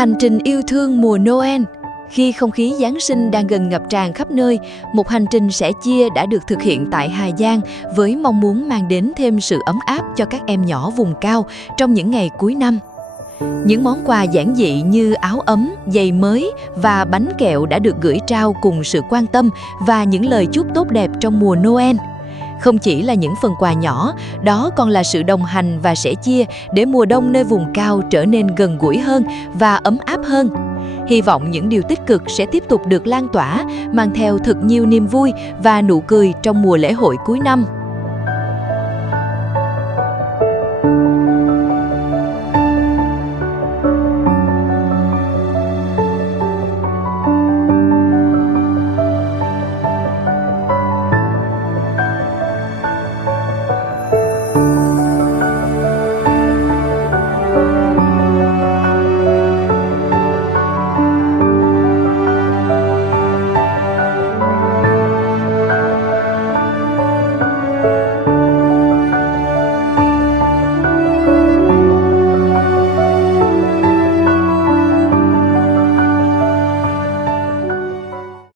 Hành trình yêu thương mùa Noel. Khi không khí Giáng sinh đang gần ngập tràn khắp nơi, một hành trình sẻ chia đã được thực hiện tại Hà Giang với mong muốn mang đến thêm sự ấm áp cho các em nhỏ vùng cao trong những ngày cuối năm. Những món quà giản dị như áo ấm, giày mới và bánh kẹo đã được gửi trao cùng sự quan tâm và những lời chúc tốt đẹp trong mùa Noel. Không chỉ là những phần quà nhỏ, đó còn là sự đồng hành và sẻ chia để mùa đông nơi vùng cao trở nên gần gũi hơn và ấm áp hơn. Hy vọng những điều tích cực sẽ tiếp tục được lan tỏa, mang theo thật nhiều niềm vui và nụ cười trong mùa lễ hội cuối năm.